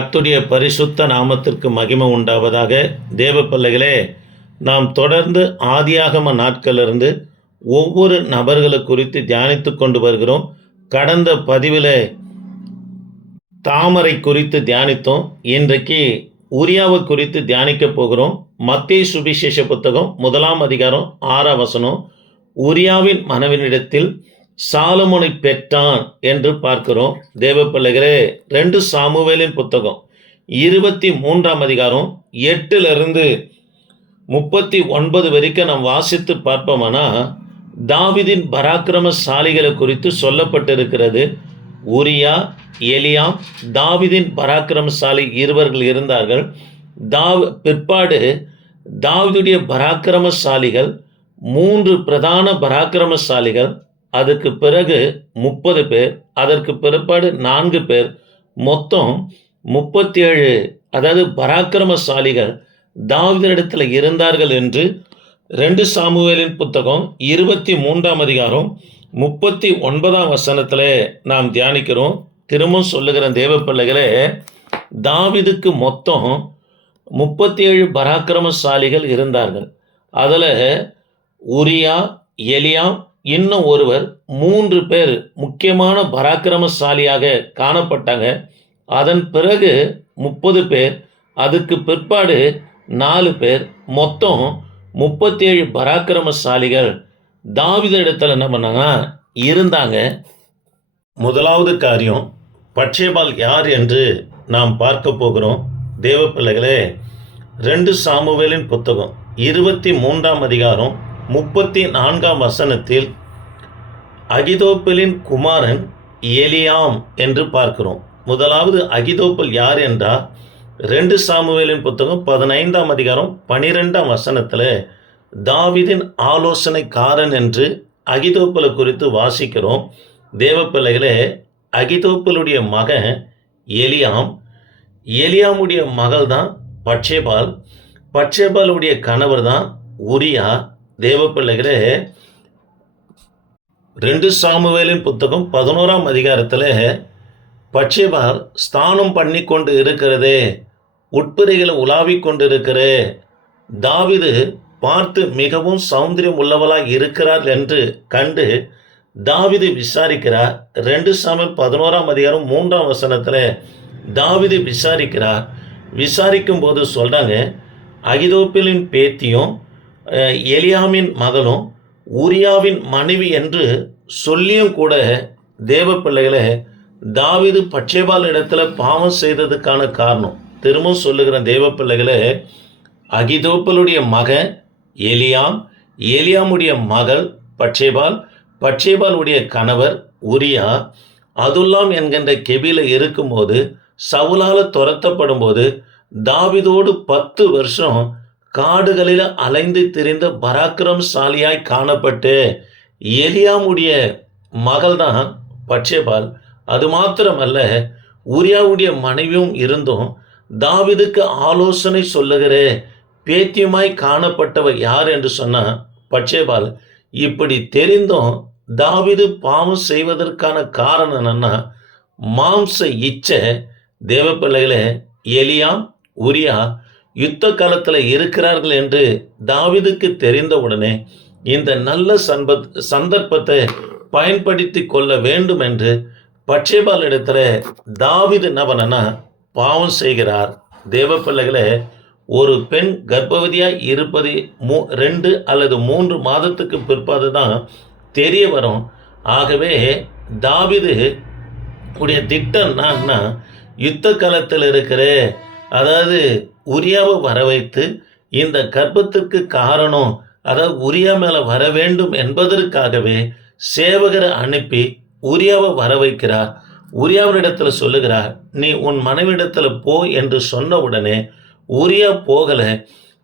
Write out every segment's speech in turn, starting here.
கத்துடைய பரிசுத்த நாமத்திற்கு மகிமை உண்டாவதாக தேவ பிள்ளைகளே நாம் தொடர்ந்து ஆதியாகம நாட்களிலிருந்து ஒவ்வொரு நபர்களை குறித்து தியானித்து கொண்டு வருகிறோம். கடந்த பதிவில் தாமரை குறித்து தியானித்தோம். இன்றைக்கு உரியாவை குறித்து தியானிக்க போகிறோம். மத்திய சுவிசேஷ புத்தகம் முதலாம் அதிகாரம் ஆறாம் வசனம். உரியாவின் மனைவினிடத்தில் சாலமோனை பெற்றான் என்று பார்க்கிறோம். தேவப்பிள்ளைகளே ரெண்டு சாமுவேலின் புத்தகம் இருபத்தி மூன்றாம் அதிகாரம் எட்டிலிருந்து முப்பத்தி ஒன்பது வரைக்கும் நாம் வாசித்து பார்ப்போமானா தாவிதின் பராக்கிரமசாலிகளை குறித்து சொல்லப்பட்டிருக்கிறது. உரியா எலியாம் தாவிதின் பராக்கிரமசாலி இருவர்கள் இருந்தார்கள். தாவ் பிற்பாடு தாவிதுடைய பராக்கிரமசாலிகள் மூன்று பிரதான பராக்கிரமசாலிகள் அதுக்கு பிறகு முப்பது பேர் அதற்கு பிற்பாடு நான்கு பேர். மொத்தம் முப்பத்தி ஏழு அதாவது பராக்கிரமசாலிகள் தாவிதனிடத்தில் இருந்தார்கள் என்று ரெண்டு சாமுவேலின் புத்தகம் இருபத்தி மூன்றாம் அதிகாரம் முப்பத்தி ஒன்பதாம் வசனத்தில் நாம் தியானிக்கிறோம். திரும்பவும் சொல்லுகிற தேவ பிள்ளைகளே தாவிதுக்கு மொத்தம் முப்பத்தி ஏழு பராக்கிரமசாலிகள் இருந்தார்கள். அதில் உரியா எலியாம் இன்னும் ஒருவர் மூன்று பேர் முக்கியமான பராக்கிரமசாலியாக காணப்பட்டாங்க. அதன் பிறகு முப்பது பேர் அதுக்கு பிற்பாடு நாலு பேர் மொத்தம் முப்பத்தி ஏழு பராக்கிரமசாலிகள் தாவித இடத்துல என்ன பண்ணாங்கன்னா இருந்தாங்க. முதலாவது காரியம் பட்சேபால் யார் என்று நாம் பார்க்க போகிறோம். தேவ பிள்ளைகளே ரெண்டு சாமுவேலின் புத்தகம் இருபத்தி மூன்றாம் அதிகாரம் முப்பத்தி நான்காம் வசனத்தில் அகிதோப்பலின் குமாரன் எலியாம் என்று பார்க்கிறோம். முதலாவது அகிதோப்பல் யார் என்றால் ரெண்டு சாமுவேலின் புத்தகம் பதினைந்தாம் அதிகாரம் பனிரெண்டாம் வசனத்தில் தாவிதின் ஆலோசனைக்காரன் என்று அகிதோப்பலை குறித்து வாசிக்கிறோம். தேவ பிள்ளைகளே அகிதோப்பலுடைய மகன் எலியாம் எலியாமுடைய மகள் தான் பட்சேபால். பட்சேபாலுடைய கணவர் தான் உரியா. தேவ பிள்ளைகளே ரெண்டு சாமுவேலின் புத்தகம் பதினோராம் அதிகாரத்தில் பட்சேபால் ஸ்தானம் பண்ணி கொண்டு இருக்கிறதே உட்புறைகளை உலாவிக் கொண்டு இருக்கிற தாவிது பார்த்து மிகவும் சௌந்தரியம் உள்ளவளாக இருக்கிறார் என்று கண்டு தாவிது விசாரிக்கிறார். ரெண்டு சாமுவேல் பதினோராம் அதிகாரம் மூன்றாம் வசனத்தில் தாவிது விசாரிக்கிறார். விசாரிக்கும் போது சொல்கிறாங்க அகிதோப்பிலின் பேத்தியும் எலியாமின் மகளும் ஊரியாவின் மனைவி என்று சொல்லியும் கூட தேவ பிள்ளைகளை தாவிது பட்சேபால் இடத்துல பாவம் செய்ததுக்கான காரணம். திரும்பவும் சொல்லுகிற தேவ பிள்ளைகளை அகிதோப்பலுடைய மகன் எலியாம் எலியாமுடைய மகள் பட்சேபால் பட்சேபாலுடைய கணவர் உரியா அதுல்லாம் என்கின்ற கெபியில் இருக்கும்போது சவுலால் துரத்தப்படும் போது தாவிதோடு பத்து வருஷம் காடுகளில் அலைந்து திரிந்த பராக்கிரம்சாலியாய் காணப்பட்டு எலியாமுடைய மகள் தான் பட்சேபால். அது மாத்திரமல்ல உரியாவுடைய மனைவியும் இருந்தும் தாவிதுக்கு ஆலோசனை சொல்லுகிற பேத்தியமாய் காணப்பட்டவ யார் என்று சொன்னால் பட்சேபால். இப்படி தெரிந்தும் தாவிது பாவம் செய்வதற்கான காரணம் என்னன்னா மாம்ச இச்சை. தேவ பிள்ளைகளே எலியாம் உரியா யுத்த காலத்தில் இருக்கிறார்கள் என்று தாவிதுக்கு தெரிந்தவுடனே இந்த நல்ல சன்பத் சந்தர்ப்பத்தை பயன்படுத்தி கொள்ள வேண்டும் என்று பட்சேபால் இடத்துல தாவிது என்ன பாவம் செய்கிறார். தேவ பிள்ளைகளை ஒரு பெண் கர்ப்பவதியாக இருப்பது மூ ரெண்டு அல்லது மூன்று மாதத்துக்கு பிற்பாடு தான் தெரிய வரும். ஆகவே தாவிது உடைய திட்டம் என்னன்னா யுத்த காலத்தில் இருக்கிற அதாவது உரியாவை வர வைத்து இந்த கர்ப்பத்துக்கு காரணம் அதாவது உரியா மேலே வர வேண்டும் என்பதற்காகவே சேவகரை அனுப்பி உரியாவை வர வைக்கிறார் உரியாவினிடத்தில் சொல்லுகிறார் நீ உன் மனைவிடத்தில் போ என்று சொன்ன உடனே உரியா போகலை.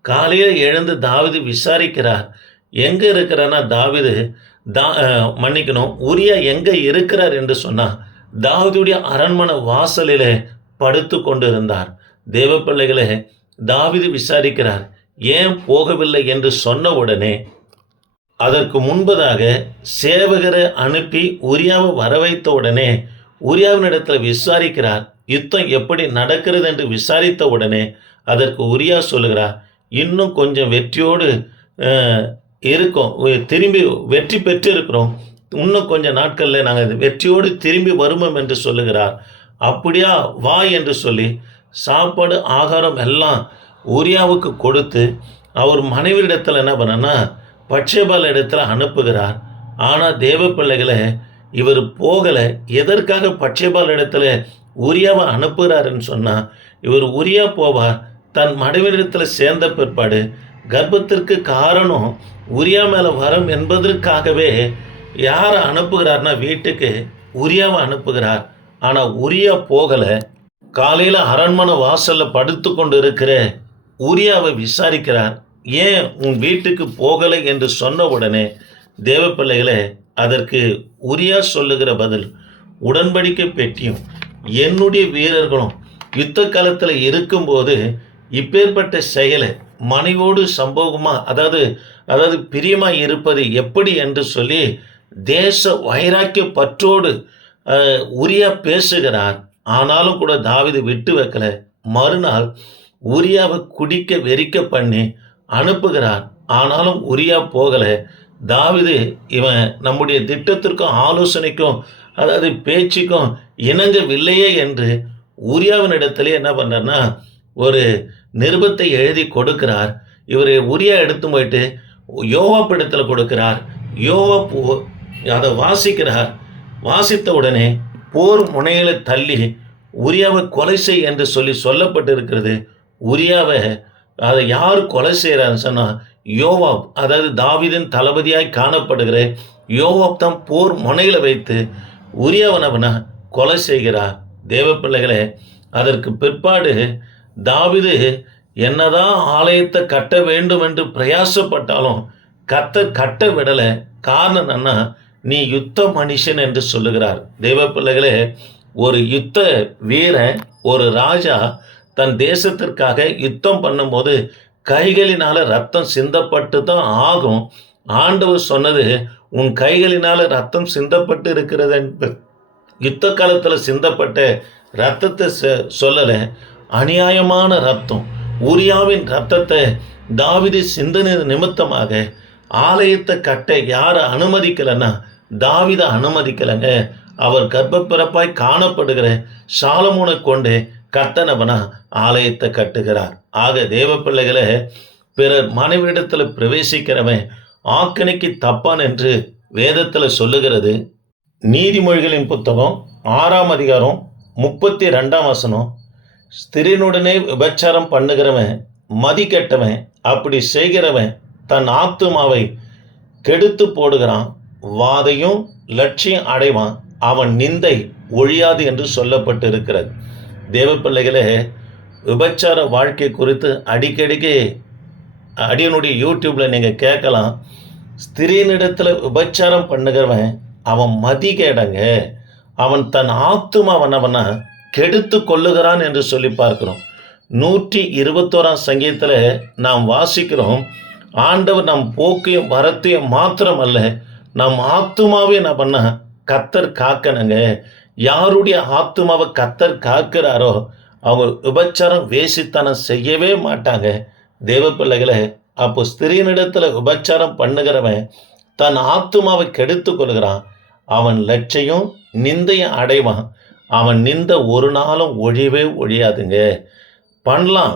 காலையில் எழுந்து தாவிது விசாரிக்கிறார் எங்கே இருக்கிறான்னா தாவிது? தா மன்னிக்கணும் உரியா எங்கே இருக்கிறார்? என்று சொன்னால் தாவிதுடைய அரண்மனை வாசலிலே படுத்து கொண்டிருந்தார் தேவ தாவிது விசாரிக்கிறார் ஏன் போகவில்லை? என்று சொன்ன உடனே அதற்கு முன்பதாக சேவகரை அனுப்பி உரியாவை வர வைத்த உடனே உரியாவினிடத்தில் விசாரிக்கிறார். யுத்தம் எப்படி நடக்கிறது? என்று விசாரித்த உடனே அதற்கு உரியா சொல்லுகிறார் இன்னும் கொஞ்சம் வெற்றியோடு இருக்கோம். திரும்பி வெற்றி பெற்று இருக்கிறோம் இன்னும் கொஞ்சம் நாட்களில் நாங்கள் வெற்றியோடு திரும்பி வருவோம் என்று சொல்லுகிறார். அப்படியா வா என்று சொல்லி சாப்பாடு ஆகாரம் எல்லாம் உரியாவுக்கு கொடுத்து அவர் மனைவியிடத்தில் என்ன பண்ணனா பட்சபால இடத்துல அனுப்புகிறார். ஆனால் தேவ பிள்ளைகளை இவர் போகலை. எதற்காக பட்சபால இடத்துல உரியாவை அனுப்புகிறாருன்னு சொன்னால் இவர் உரியா போவார். தன் மனைவியிடத்தில் சேர்ந்த பிற்பாடு கர்ப்பத்திற்கு காரணம் உரியா மேலே வரும் என்பதற்காகவே யாரை அனுப்புகிறார்னா வீட்டுக்கு உரியாவை அனுப்புகிறார். ஆனால் உரியா போகலை. காலையில் அரண்மனை வாசலில் படுத்து கொண்டு இருக்கிற உரியாவை விசாரிக்கிறார். ஏன் உன் வீட்டுக்கு போகலை என்று சொன்ன உடனே தேவ பிள்ளைகளே அதற்கு உரியா சொல்லுகிற பதில் உடன்படிக்கை பெட்டியும் என்னுடைய வீரர்களும் யுத்த காலத்தில் இருக்கும்போது இப்பேற்பட்ட செயலை மனைவோடு சம்பவமாக அதாவது அதாவது பிரியமாக இருப்பது எப்படி என்று சொல்லி தேச வைராக்கிய பற்றோடு உரியா பேசுகிறார். ஆனாலும் கூட தாவிது விட்டு வைக்கல. மறுநாள் உரியாவை குடிக்க வெறிக்க பண்ணி அனுப்புகிறார். ஆனாலும் உரியா போகலை. தாவிது இவன் நம்முடைய திட்டத்திற்கும் ஆலோசனைக்கும் அதாவது பேச்சுக்கும் இணங்கவில்லையே என்று உரியாவின் இடத்துல என்ன பண்ணுறாருன்னா ஒரு நிருபத்தை எழுதி கொடுக்கிறார். இவர் உரியா எடுத்து போயிட்டு யோவாப் இடத்துல கொடுக்கிறார். யோவாப் ஒ- அதை வாசிக்கிறார். வாசித்த உடனே போர் முனையில தள்ளி உரியாவை கொலை செய் என்று சொல்லி சொல்லப்பட்டிருக்கிறது. உரியாவை அதை யார் கொலை செய்கிறான்னு சொன்னால் யோவாப் அதாவது தாவிதின் தளபதியாய் காணப்படுகிற யோவாப் தான் போர் முனையில் வைத்து உரியவனவனை கொலை செய்கிறார். தேவ பிள்ளைகளே அதற்கு பிற்பாடு தாவிது என்னதான் ஆலயத்தை கட்ட வேண்டும் என்று பிரயாசப்பட்டாலும் கத்த கட்ட விடலை. காரணம் என்னன்னா நீ யுத்த மனுஷன் என்று சொல்லுகிறார். தெய்வ பிள்ளைகளே ஒரு யுத்த வீரன் ஒரு ராஜா தன் தேசத்திற்காக யுத்தம் பண்ணும்போது கைகளினால ரத்தம் சிந்தப்பட்டு தான் ஆகும். ஆண்டவர் சொன்னது உன் கைகளினால ரத்தம் சிந்தப்பட்டு இருக்கிறது என்பது யுத்த காலத்தில் சிந்தப்பட்ட ரத்தத்தை சொ- சொல்லலை. அநியாயமான ரத்தம். உரியாவின் ரத்தத்தை தாவிதி சிந்தனை நிமித்தமாக ஆலயத்தை கட்ட யாரை அனுமதிக்கலைன்னா தாவித அனுமதிக்கலைங்க. அவர் கர்ப்பப்பிறப்பாய் காணப்படுகிற சாலமோனை கொண்டு கட்டணவனா ஆலயத்தை கட்டுகிறார். ஆக தேவ பிள்ளைகளை பிறர் மனைவிடத்தில் பிரவேசிக்கிறவன் ஆக்கணிக்கு தப்பான் என்று வேதத்தில் சொல்லுகிறது. நீதிமொழிகளின் புத்தகம் ஆறாம் அதிகாரம் முப்பத்தி ரெண்டாம் வசனம். ஸ்திரீனுடனே விபச்சாரம் பண்ணுகிறவன் மதி கெட்டவன் அப்படி செய்கிறவன் தன் ஆத்துமாவை கெடுத்து போடுகிறான். வாதையும் லட்சியம் அடைவான். அவன் நிந்தை ஒழியாது என்று சொல்லப்பட்டு இருக்கிறது தேவ பிள்ளைகளே விபச்சார வாழ்க்கை குறித்து அடிக்கடிக்கு அடியனுடைய யூடியூப்பில் நீங்கள் கேட்கலாம். ஸ்திரீனிடத்தில் விபச்சாரம் பண்ணுகிறவன் அவன் மதிகேடங்க அவன் தன் ஆத்துமாவனவனை கெடுத்து கொள்ளுகிறான் என்று சொல்லி பார்க்கிறோம். நூற்றி இருபத்தோராம் சங்கீதத்தில் நாம் வாசிக்கிறோம் ஆண்டவர் நம் போக்கையும் வரத்தையும் மாத்திரம் அல்ல நம் ஆத்துமாவே என்ன பண்ண கத்தர் காக்கணுங்க. யாருடைய ஆத்துமாவை கத்தர் காக்கிறாரோ அவங்க உபச்சாரம் வேசித்தனம் செய்யவே மாட்டாங்க. தேவ பிள்ளைகளை அப்போ ஸ்திரீனிடத்தில் உபச்சாரம் பண்ணுகிறவன் தன் ஆத்துமாவை கெடுத்து கொள்கிறான். அவன் லட்சியம் நிந்தையும் அடைவான். அவன் நிந்த ஒரு நாளும் ஒழியவே ஒழியாதுங்க. பண்ணலாம்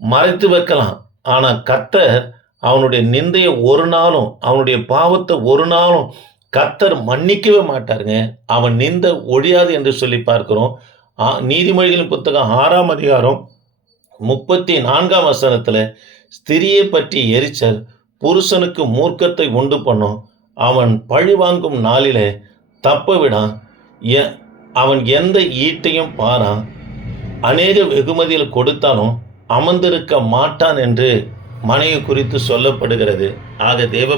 மறைத்து வைக்கலாம். ஆனால் கத்தர் அவனுடைய நிந்தையை ஒரு நாளும் அவனுடைய பாவத்தை ஒரு நாளும் கத்தர் மன்னிக்கவே மாட்டாருங்க. அவன் நிந்த ஒழியாது என்று சொல்லி பார்க்கிறோம். நீதிமொழிகளின் புத்தகம் ஆறாம் அதிகாரம் முப்பத்தி நான்காம் வசனத்தில் ஸ்திரியை பற்றி எரிச்சல் புருஷனுக்கு மூர்க்கத்தை உண்டு பண்ணும். அவன் பழி வாங்கும் நாளிலே தப்ப விடான். அவன் எந்த ஈட்டையும் பாரான். அநேக வெகுமதியில் கொடுத்தாலும் அமர்ந்திருக்க மாட்டான் என்று மனைவி குறித்து சொல்லப்படுகிறது. ஆக தேவ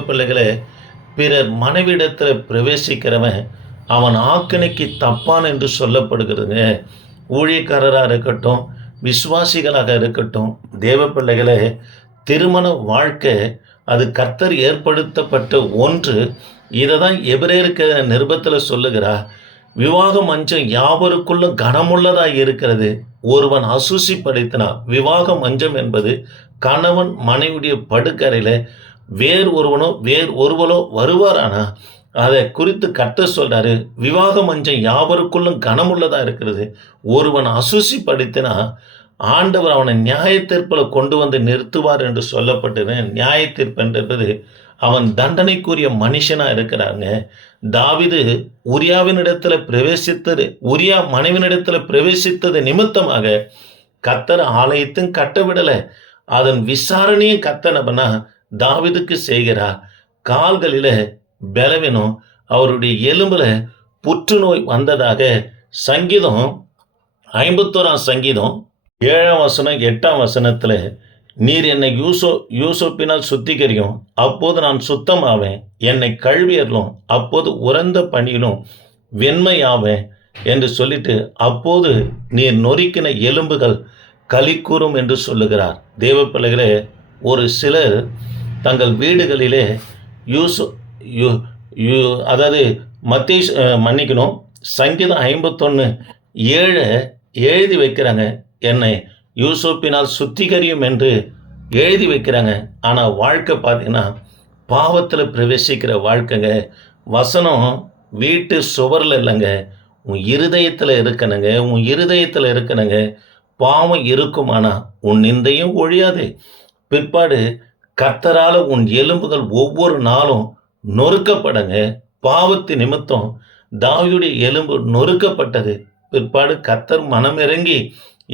பிறர் மனைவிடத்தில் பிரவேசிக்கிறவன் அவன் ஆக்கினைக்கு தப்பான் என்று சொல்லப்படுகிறதுங்க ஊழியக்காரராக இருக்கட்டும் விசுவாசிகளாக இருக்கட்டும் தேவ திருமண வாழ்க்கை அது கர்த்தர் ஏற்படுத்தப்பட்ட ஒன்று. இதை தான் எபிரேயருக்கு நிருபத்தில் சொல்லுகிறார். விவாக மஞ்சம் யாவருக்குள்ளும் கனமுள்ளதாக இருக்கிறது. ஒருவன் அசூசி படைத்தனார் விவாக மஞ்சம் என்பது கணவன் மனைவியுடைய படுக்கறையில் வேறு ஒருவனோ வேறு ஒருவனோ வருவாரானா? அதை குறித்து கட்ட சொல்றாரு விவாக மஞ்சம் யாவருக்குள்ளும் கனமுள்ளதாக இருக்கிறது. ஒருவன் அசூசி படுத்தினா ஆண்டவர் அவனை நியாய தீர்ப்பில் கொண்டு வந்து நிறுத்துவார் என்று சொல்லப்பட்டது நியாய தீர்ப்பு என்பது அவன் தண்டனைக்குரிய மனுஷனாக இருக்கிறாங்க. தாவிது உரியாவினிடத்தில் பிரவேசித்தது உரியா மனைவினிடத்தில் பிரவேசித்தது நிமித்தமாக கத்தர் ஆலயத்தையும் கட்டவிடலை. அதன் விசாரணையும் கத்தனவனா தாவிதுக்கு செய்கிறார். கால்களில் பலவீனம் அவருடைய எலும்புல புற்றுநோய் வந்ததாக சங்கீதம் ஐம்பத்தோராம் சங்கீதம் ஏழாம் வசனம் எட்டாம் வசனத்தில் நீர் என்னை யூசோ யூசோப்பினால் சுத்திகரியும். அப்போது நான் சுத்தமாவேன். என்னை கழுவியறலும் அப்போது உறந்த பணியிலும் வெண்மையாவேன் என்று சொல்லிட்டு அப்போது நீர் நொறுக்கின எலும்புகள் களி கூறும் என்று சொல்லுகிறார். தேவ பிள்ளைகளே ஒரு சிலர் தங்கள் வீடுகளிலே யூசோ யூ யூ அதாவது மத்திய மன்னிக்கணும் சங்கீதம் ஐம்பத்தொன்று ஏழை எழுதி வைக்கிறாங்க. என்னை யூசோப்பினால் சுத்திகரியும் என்று எழுதி வைக்கிறாங்க. ஆனால் வாழ்க்கை பார்த்தீங்கன்னா பாவத்தில் பிரவேசிக்கிற வாழ்க்கைங்க. வசனம் வீட்டு சுவரில் இல்லைங்க. உன் இருதயத்தில் இருக்கணுங்க. உன் இருதயத்தில் இருக்கணுங்க. பாவம் இருக்குமானா? உன் நிந்தையும் ஒழியாது. பிற்பாடு கத்தரால் உன் எலும்புகள் ஒவ்வொரு நாளும் நொறுக்கப்படுங்க. பாவத்து நிமித்தம் தாவியுடைய எலும்பு நொறுக்கப்பட்டது. பிற்பாடு கத்தர் மனமிறங்கி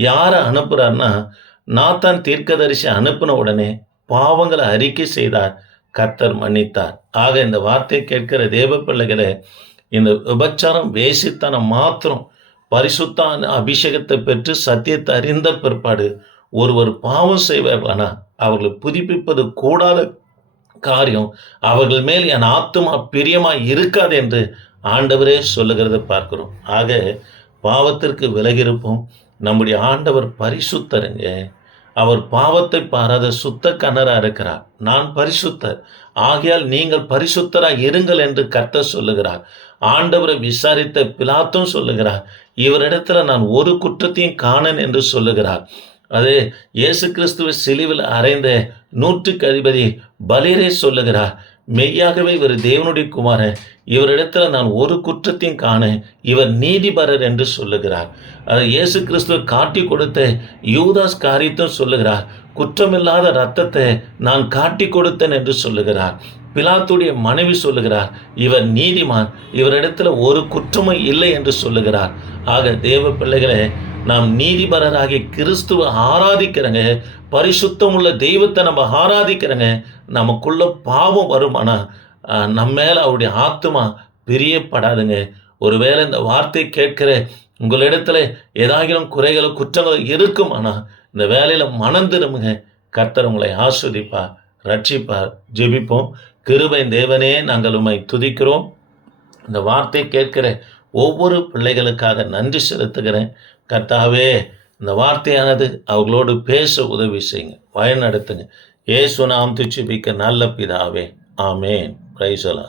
யாரை அனுப்புகிறார்னா நாத்தான் தீர்க்கதரிசி அனுப்பின உடனே பாவங்களை அறிக்கை செய்தார். கத்தர் மன்னித்தார். ஆக இந்த வார்த்தை கேட்கிற தேவ பிள்ளைகளை இந்த விபச்சாரம் வேசித்தனம் மாத்திரம் பரிசுத்தான அபிஷேகத்தை பெற்று சத்தியத்தை அறிந்த பிற்பாடு ஒருவர் பாவம் செய்வார்களானா அவர்களை புதுப்பிப்பது கூடாத காரியம். அவர்கள் மேல் என் ஆத்துமா பிரியமாக இருக்காது என்று ஆண்டவரே சொல்லுகிறத பார்க்கிறோம். ஆக பாவத்திற்கு விலகிருப்போம் நம்முடைய ஆண்டவர் பரிசுத்தருங்க. அவர் பாவத்தை பாராத சுத்த கணராக இருக்கிறார். நான் பரிசுத்தர். ஆகையால் நீங்கள் பரிசுத்தராக இருங்கள் என்று கர்த்த சொல்லுகிறார். ஆண்டவரை விசாரித்த பிலாத்தும் சொல்லுகிறார். இவரிடத்துல நான் ஒரு குற்றத்தையும் காணன் என்று சொல்லுகிறார். அது இயேசு கிறிஸ்துவ சிலுவில் அறைந்த நூற்றுக்கு அதிபதி பலீரே சொல்லுகிறார் மெய்யாகவே இவர் தேவனுடைய குமாரன் இவரிடத்துல நான் ஒரு குற்றத்தையும் காண இவர் நீதிபரர் என்று சொல்லுகிறார். அது இயேசு கிறிஸ்துவ காட்டி கொடுத்த யூதாஸ் காரியத்தும் சொல்லுகிறார் குற்றமில்லாத ரத்தத்தை நான் காட்டி கொடுத்தேன் என்று சொல்லுகிறார். பிலாத்துடைய மனைவி சொல்லுகிறார் இவர் நீதிமான் இவரிடத்துல ஒரு குற்றமும் இல்லை என்று சொல்லுகிறார். ஆக தேவ பிள்ளைகளே நாம் நீதிபரராகிய கிறிஸ்துவ ஆராதிக்கிறங்க பரிசுத்தம் உள்ள தெய்வத்தை நம்ம ஆராதிக்கிறங்க நமக்குள்ள பாவம் வருமானா நம்ம மேலே அவருடைய ஆத்மா பிரியப்படாதுங்க. ஒருவேளை இந்த வார்த்தை கேட்கிற உங்களிடத்துல ஏதாகிலும் குறைகளும் குற்றங்களும் இருக்குமானா இந்த வேலையில் மனம் திரும்புங்க. கர்த்தர் உங்களை ஆஸ்வதிப்பார் ரட்சிப்பார். ஜெபிப்போம். கிருபை தேவனே நாங்கள் உம்மை துதிக்கிறோம். இந்த வார்த்தை கேட்கிற ஒவ்வொரு பிள்ளைகளுக்காக நன்றி செலுத்துகிறேன். கர்த்தாவே இந்த வார்த்தையானது அவர்களோடு பேச உதவி செய்யுங்க. வயநடத்துங்க ஏசு நாம் துச்சிபிக்க நல்ல பிதாவே. ஆமேன். பிரைசலா